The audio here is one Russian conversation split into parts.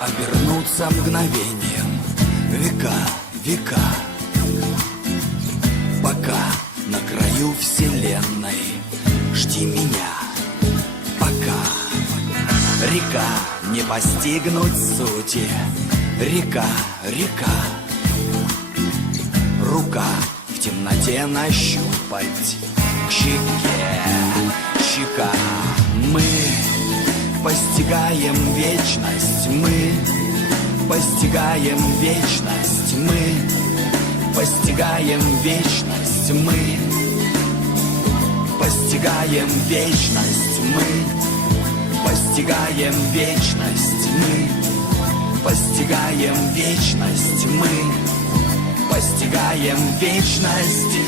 обернутся мгновением. Века, века, пока на краю вселенной. Жди меня, пока река не постигнуть сути. Река, река, рука в темноте нащупать. К щеке, щека. Мы постигаем вечность. Мы постигаем вечность. Мы постигаем вечность. Мы постигаем вечность. Мы постигаем вечность. Мы постигаем вечность. Мы постигаем вечность.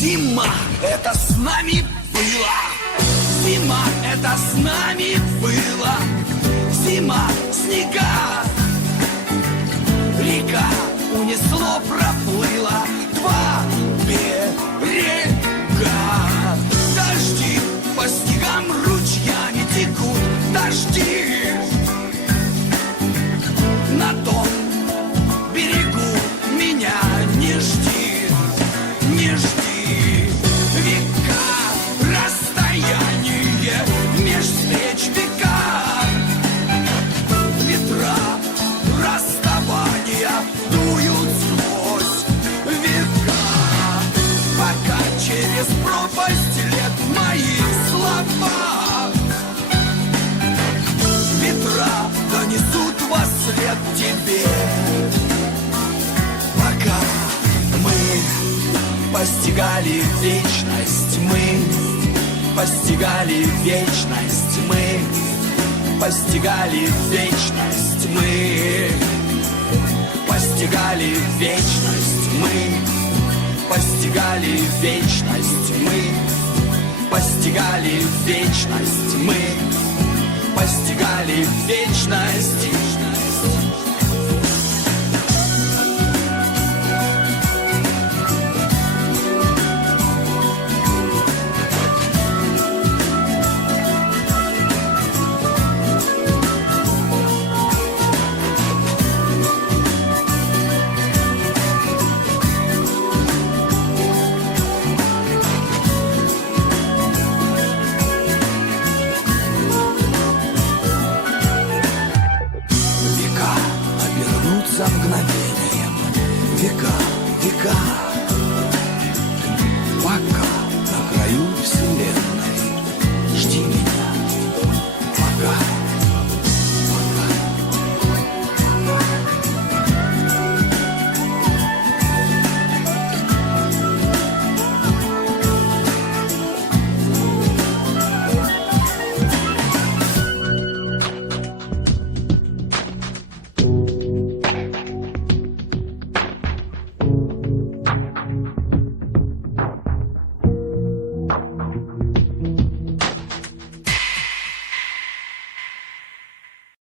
Зима — это с нами было. Зима — это с нами было. Зима, снега, река унесло, проплыло. Два берега. Дожди по снегам ручьями текут. Дожди на том берегу. Меня не жди, не жди. Века, расстояние меж встреч века. Ветра расставания дуют сквозь века. Пока через пропасть лет мои слова ветра донесут во след тебе. Пока мы постигали вечность. Мы постигали вечность. Мы постигали вечность. Мы постигали вечность. Мы постигали вечность. Мы постигали вечность. Мы постигали вечность. За мгновением. Века, века.